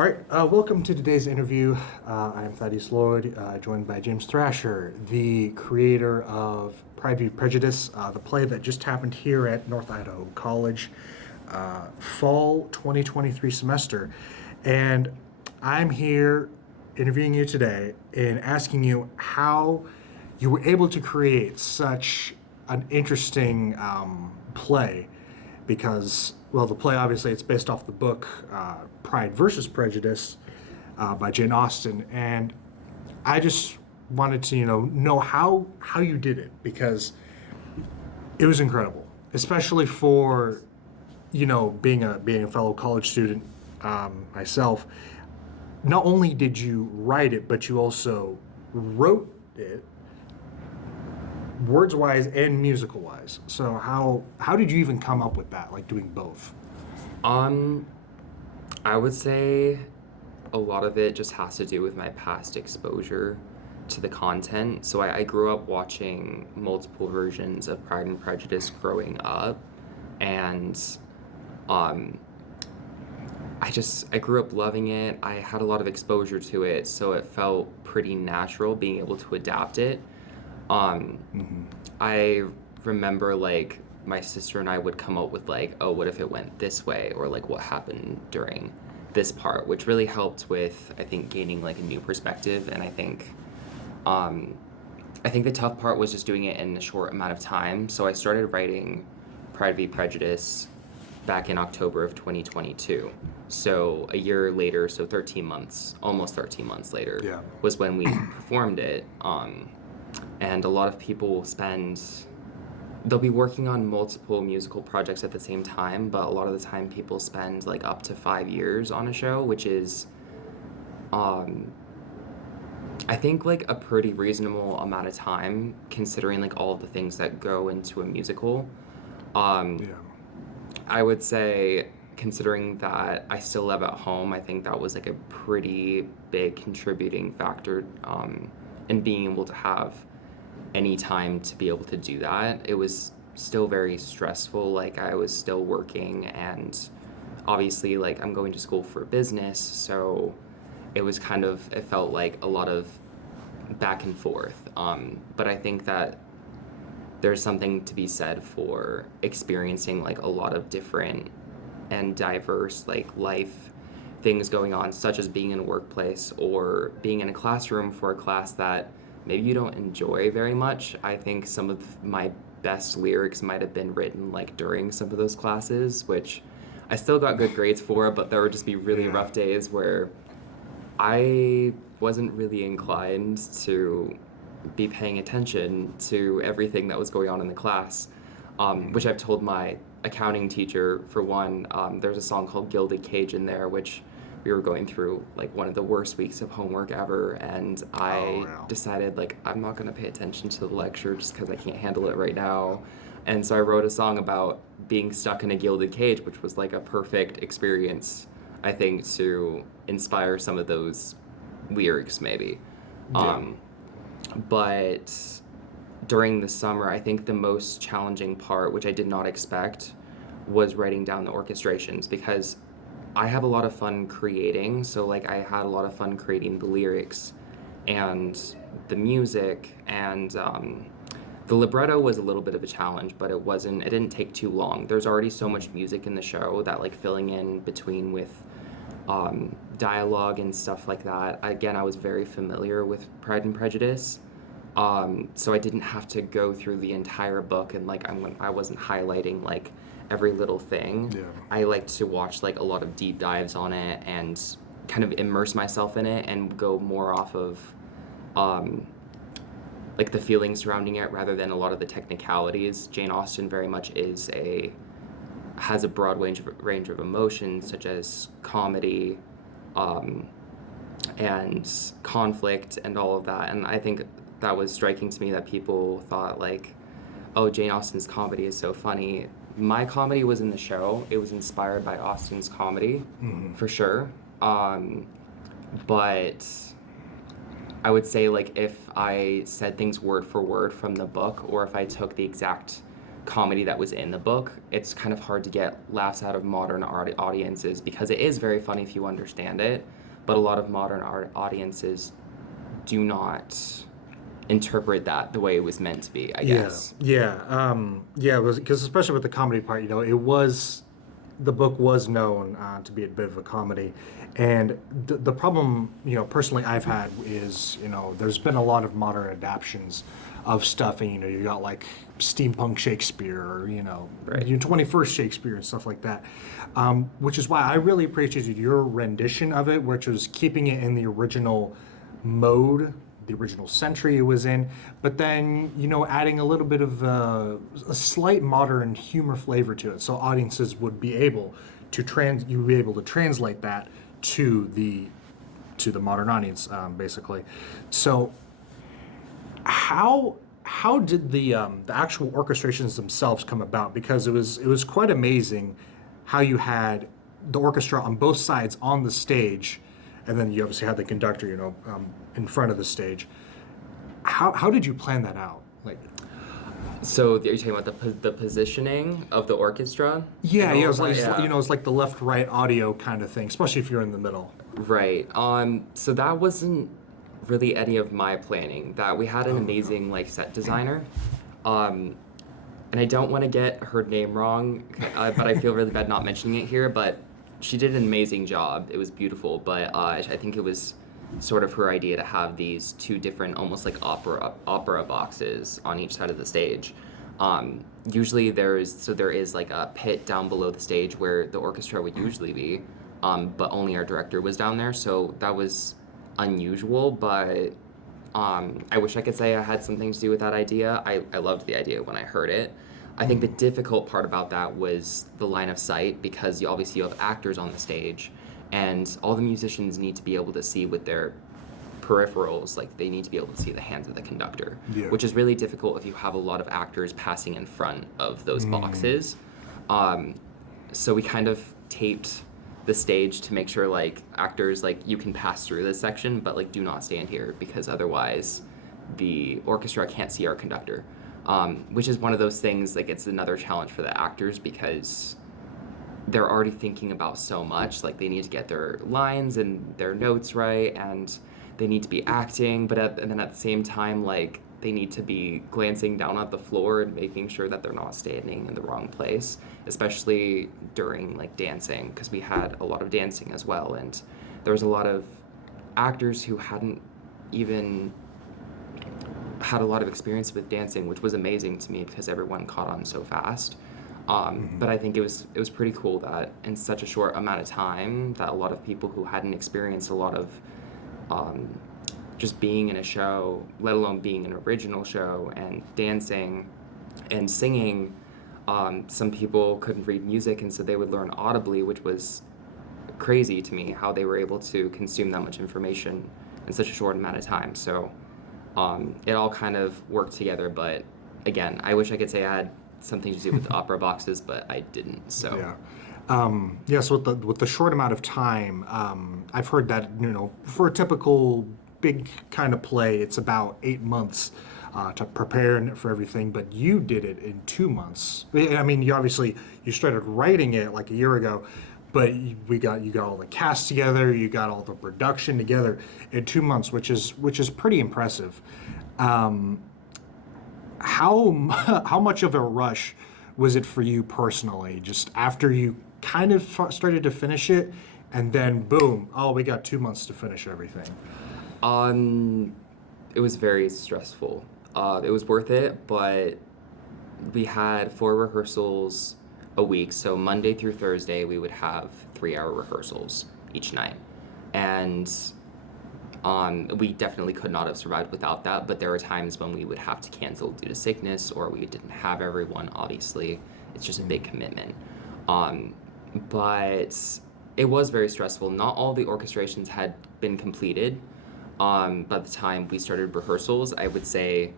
All right, welcome to today's interview. I am Thaddeus Lloyd, joined by James Thrasher, the creator of Prejudice, the play that just happened here at North Idaho College, fall 2023 semester. And I'm here interviewing you today and asking you how you were able to create such an interesting play because, well, the play obviously it's based off the book Pride versus Prejudice by Jane Austen, and I just wanted to know how you did it because it was incredible, especially for being a fellow college student myself. Not only did you write it, but you also wrote it words wise and musical wise. So how did you even come up with that, like doing both? I would say a lot of it just has to do with my past exposure to the content. So I grew up watching multiple versions of Pride and Prejudice growing up, and I grew up loving it. I had a lot of exposure to it, so it felt pretty natural being able to adapt it. I remember like my sister and I would come up with like, oh, what if it went this way, or like what happened during this part, which really helped with, I think, gaining like a new perspective. And I think the tough part was just doing it in a short amount of time. So I started writing Pride v. Prejudice back in October of 2022. So a year later, so 13 months, almost 13 months later, Yeah. was when we performed it. And a lot of people they'll be working on multiple musical projects at the same time, but a lot of the time people spend like up to 5 years on a show, which is, I think, like a pretty reasonable amount of time considering like all of the things that go into a musical. Yeah. I would say, considering that I still live at home, I think that was like a pretty big contributing factor in being able to have any time to be able to do that. It was still very stressful. Like I was still working, and obviously like I'm going to school for business, so it was it felt like a lot of back and forth. But I think that there's something to be said for experiencing like a lot of different and diverse like life things going on, such as being in a workplace or being in a classroom for a class that maybe you don't enjoy very much. I think some of my best lyrics might have been written like during some of those classes, which I still got good grades for, but there would just be really rough days where I wasn't really inclined to be paying attention to everything that was going on in the class, which I've told my accounting teacher, for one. There's a song called Gilded Cage in there, which we were going through like one of the worst weeks of homework ever, and I decided like I'm not going to pay attention to the lecture just because I can't handle it right now. And so I wrote a song about being stuck in a gilded cage, which was like a perfect experience, I think, to inspire some of those lyrics maybe. Yeah. But during the summer, I think the most challenging part, which I did not expect, was writing down the orchestrations, because I have a lot of fun creating. So like I had a lot of fun creating the lyrics and the music, and the libretto was a little bit of a challenge, but it didn't take too long. There's already so much music in the show that like filling in between with dialogue and stuff like that. Again, I was very familiar with Pride and Prejudice, so I didn't have to go through the entire book and like I wasn't highlighting like every little thing. Yeah. I like to watch like a lot of deep dives on it and kind of immerse myself in it and go more off of like the feelings surrounding it rather than a lot of the technicalities. Jane Austen very much has a broad range of emotions, such as comedy, and conflict and all of that. And I think that was striking to me that people thought like, oh, Jane Austen's comedy is so funny. My comedy was in the show. It was inspired by Austen's comedy, for sure. But I would say like if I said things word for word from the book, or if I took the exact comedy that was in the book. It's kind of hard to get laughs out of modern audiences because it is very funny if you understand it, but a lot of modern art audiences do not interpret that the way it was meant to be, I guess. Yeah, it was because especially with the comedy part, it was the book was known to be a bit of a comedy, and the problem, personally I've had is, there's been a lot of modern adaptations of stuff, and you got like steampunk Shakespeare, or Right. 21st Shakespeare and stuff like that, which is why I really appreciated your rendition of it, which was keeping it in the original mode, the original century it was in, but then adding a little bit of a slight modern humor flavor to it, so audiences would be able to translate that to the modern audience, basically. So how did the actual orchestrations themselves come about? Because it was quite amazing how you had the orchestra on both sides on the stage, and then you obviously had the conductor, in front of the stage. How did you plan that out? Like, So are you talking about the positioning of the orchestra? yeah, And all it of was that? like Yeah. it's like the left-right audio kind of thing, especially if you're in the middle. Right. So that wasn't really any of my planning. That we had an amazing like set designer. Um, and I don't want to get her name wrong, but I feel really bad not mentioning it here. But she did an amazing job. It was beautiful, but I think it was sort of her idea to have these two different, almost like opera boxes on each side of the stage. Usually there is like a pit down below the stage where the orchestra would usually be, but only our director was down there, so that was unusual. But I wish I could say I had something to do with that idea. I loved the idea when I heard it. I think the difficult part about that was the line of sight, because you have actors on the stage, and all the musicians need to be able to see with their peripherals, like they need to be able to see the hands of the conductor, Yeah. which is really difficult if you have a lot of actors passing in front of those boxes. So we kind of taped the stage to make sure like actors, like, you can pass through this section, but like do not stand here, because otherwise the orchestra can't see our conductor. Which is one of those things, like, it's another challenge for the actors, because they're already thinking about so much. Like, they need to get their lines and their notes right, and they need to be acting, and then at the same time, like, they need to be glancing down at the floor and making sure that they're not standing in the wrong place, especially during like dancing, because we had a lot of dancing as well, and there was a lot of actors who hadn't even had a lot of experience with dancing, which was amazing to me because everyone caught on so fast. But I think it was pretty cool that in such a short amount of time that a lot of people who hadn't experienced a lot of just being in a show, let alone being an original show and dancing and singing, some people couldn't read music, and so they would learn audibly, which was crazy to me how they were able to consume that much information in such a short amount of time. So it all kind of worked together, but again, I wish I could say I had something to do with the opera boxes, but I didn't. So So with the short amount of time, I've heard that for a typical big kind of play, it's about 8 months to prepare for everything. But you did it in 2 months. I mean, you started writing it like a year ago, but you got all the cast together, you got all the production together in 2 months, which is pretty impressive. How much of a rush was it for you personally, just after you kind of started to finish it, and then boom, oh, we got 2 months to finish everything? It was very stressful. It was worth it, but we had 4 rehearsals a week. So Monday through Thursday, we would have 3-hour rehearsals each night. And we definitely could not have survived without that, but there were times when we would have to cancel due to sickness, or we didn't have everyone, obviously. It's just a big commitment. But it was very stressful. Not all the orchestrations had been completed. By the time we started rehearsals, I would say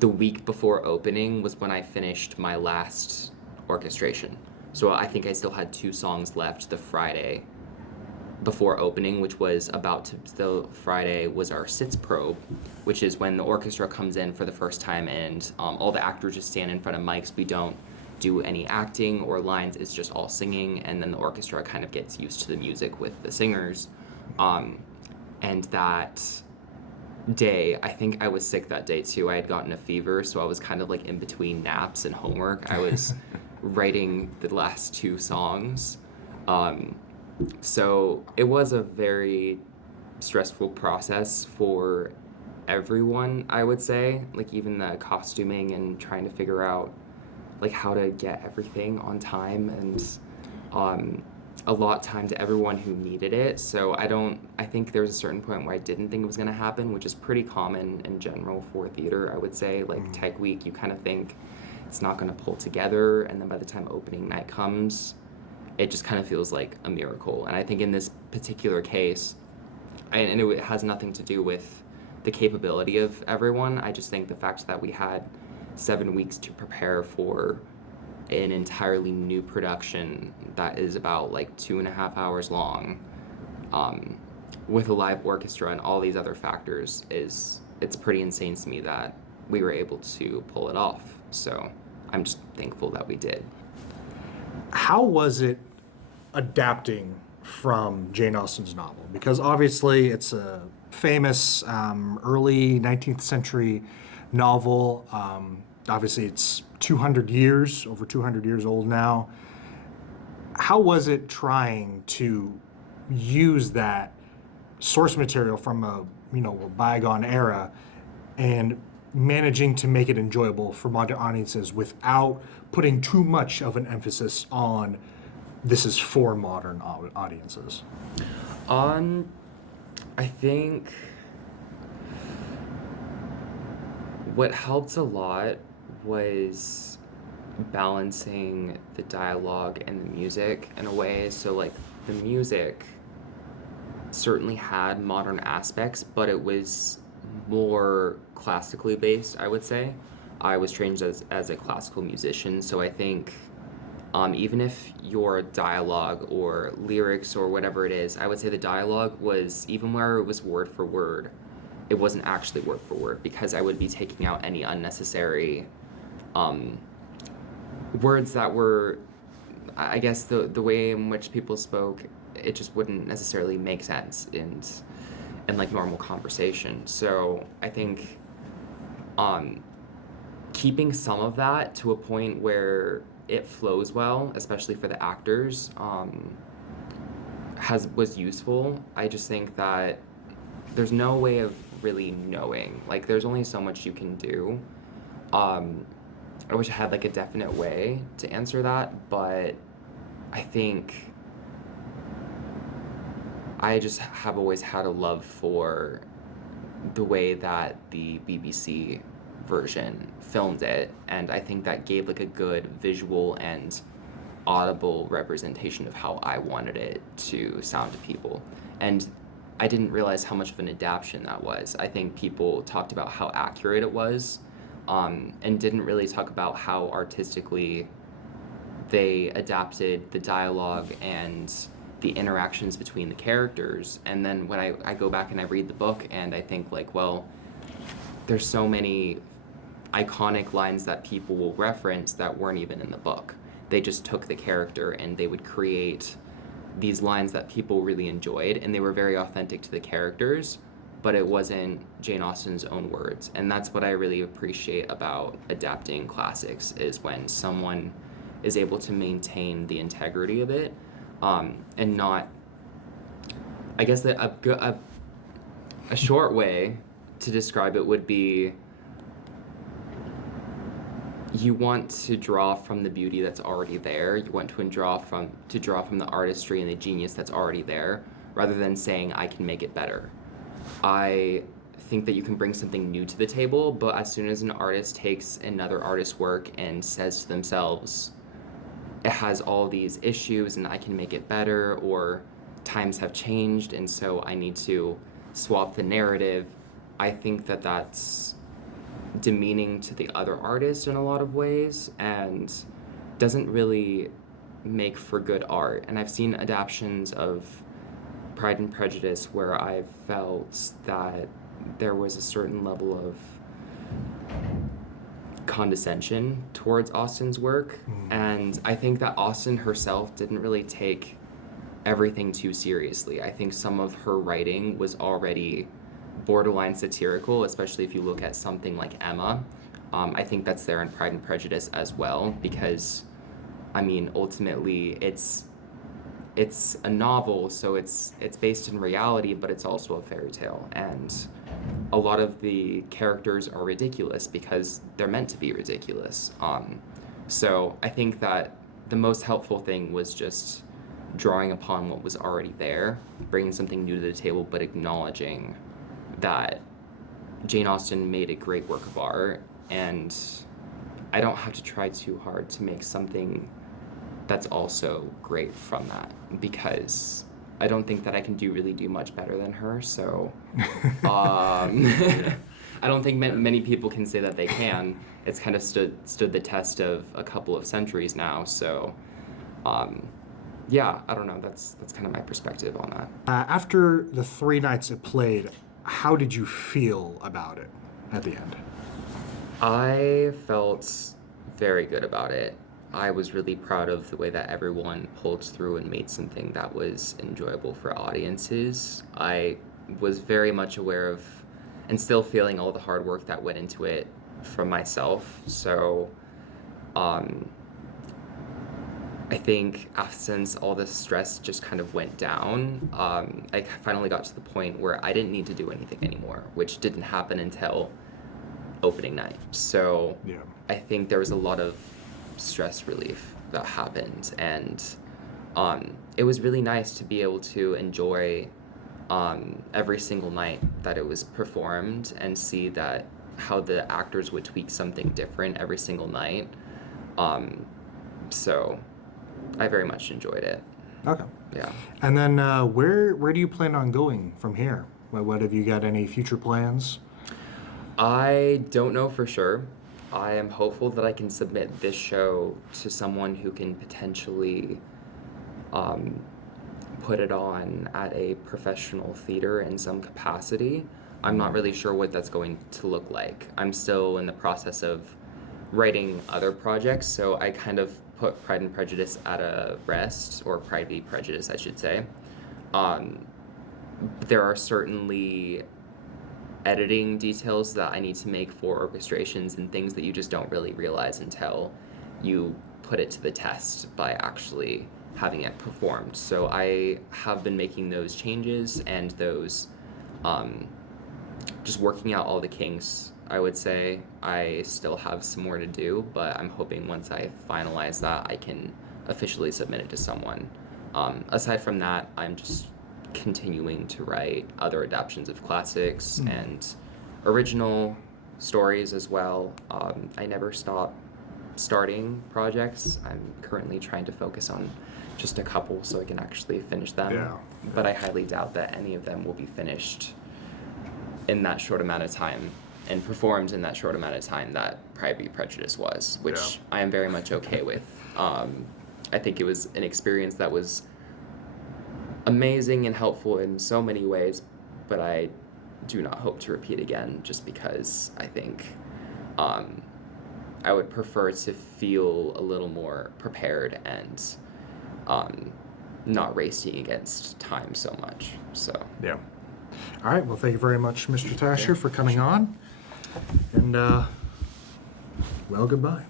the week before opening was when I finished my last orchestration. So I think I still had 2 songs left the Friday before opening, which was the Friday, was our sits probe, which is when the orchestra comes in for the first time and all the actors just stand in front of mics. We don't do any acting or lines, it's just all singing, and then the orchestra kind of gets used to the music with the singers. And that day, I think I was sick that day too. I had gotten a fever, so I was kind of like in between naps and homework. I was writing the last two songs. So it was a very stressful process for everyone, I would say. Like even the costuming and trying to figure out like how to get everything on time and allot time to everyone who needed it. So I think there was a certain point where I didn't think it was gonna happen, which is pretty common in general for theater, I would say. Like Tech Week, you kind of think it's not gonna pull together, and then by the time opening night comes, it just kind of feels like a miracle. And I think in this particular case, and it has nothing to do with the capability of everyone, I just think the fact that we had 7 weeks to prepare for an entirely new production that is about like 2.5 hours long, with a live orchestra and all these other factors, it's pretty insane to me that we were able to pull it off. So I'm just thankful that we did. How was it adapting from Jane Austen's novel? Because obviously it's a famous early 19th century novel. Obviously it's over 200 years old now. How was it trying to use that source material from a bygone era and managing to make it enjoyable for modern audiences without putting too much of an emphasis on this is for modern audiences? I think what helped a lot was balancing the dialogue and the music in a way. So like the music certainly had modern aspects, but it was more classically based, I would say. I was trained as a classical musician, so I think even if your dialogue or lyrics or whatever it is, I would say the dialogue was, even where it was word for word, it wasn't actually word for word, because I would be taking out any unnecessary words that were, I guess the way in which people spoke, it just wouldn't necessarily make sense in like normal conversation. So I think keeping some of that to a point where it flows well, especially for the actors, was useful. I just think that there's no way of really knowing. Like there's only so much you can do. I wish I had like a definite way to answer that, but I think I just have always had a love for the way that the BBC version filmed it, and I think that gave like a good visual and audible representation of how I wanted it to sound to people. And I didn't realize how much of an adaptation that was. I think people talked about how accurate it was, and didn't really talk about how artistically they adapted the dialogue and the interactions between the characters. And then when I go back and I read the book, and I think like, well, there's so many iconic lines that people will reference that weren't even in the book. They just took the character and they would create these lines that people really enjoyed, and they were very authentic to the characters, but it wasn't Jane Austen's own words. And that's what I really appreciate about adapting classics, is when someone is able to maintain the integrity of it, and not, I guess that a short way to describe it would be, you want to draw from the beauty that's already there. You want to draw from the artistry and the genius that's already there, rather than saying I can make it better. I think that you can bring something new to the table, but as soon as an artist takes another artist's work and says to themselves, it has all these issues and I can make it better, or times have changed and so I need to swap the narrative, I think that that's demeaning to the other artist in a lot of ways and doesn't really make for good art. And I've seen adaptations of Pride and Prejudice, where I felt that there was a certain level of condescension towards Austen's work. And I think that Austen herself didn't really take everything too seriously. I think some of her writing was already borderline satirical, especially if you look at something like Emma. I think that's there in Pride and Prejudice as well, because, I mean, ultimately it's a novel, so it's based in reality, but it's also a fairy tale, and a lot of the characters are ridiculous because they're meant to be ridiculous. So I think that the most helpful thing was just drawing upon what was already there, bringing something new to the table, but acknowledging that Jane Austen made a great work of art, and I don't have to try too hard to make something that's also great from that, because I don't think that I can really do much better than her. So I don't think many people can say that they can. It's kind of stood the test of a couple of centuries now. So yeah, I don't know. That's kind of my perspective on that. After the 3 nights it played, how did you feel about it at the end? I felt very good about it. I was really proud of the way that everyone pulled through and made something that was enjoyable for audiences. I was very much aware of and still feeling all the hard work that went into it from myself. So I think since all the stress just kind of went down, I finally got to the point where I didn't need to do anything anymore, which didn't happen until opening night. So Yeah. I think there was a lot of stress relief that happened, and it was really nice to be able to enjoy every single night that it was performed and see that how the actors would tweak something different every single night. So I very much enjoyed it. Okay. Yeah. And then where do you plan on going from here? What have you got, any future plans? I don't know for sure. I am hopeful that I can submit this show to someone who can potentially put it on at a professional theater in some capacity. I'm not really sure what that's going to look like. I'm still in the process of writing other projects, so I kind of put Pride and Prejudice at a rest, or Pride v. Prejudice, I should say. There are certainly editing details that I need to make for orchestrations and things that you just don't really realize until you put it to the test by actually having it performed. So I have been making those changes and those just working out all the kinks. I would say I still have some more to do, but I'm hoping once I finalize that, I can officially submit it to someone. Aside from that, I'm just continuing to write other adaptations of classics and original stories as well. I never stop starting projects. I'm currently trying to focus on just a couple so I can actually finish them. Yeah. But I highly doubt that any of them will be finished in that short amount of time and performed in that short amount of time that Pride v. Prejudice was, which I am very much okay with. I think it was an experience that was amazing and helpful in so many ways, but I do not hope to repeat again, just because I think I would prefer to feel a little more prepared and not racing against time so much. So Yeah. All right. Well, thank you very much, Mr. Thrasher, for coming on. And, well, goodbye.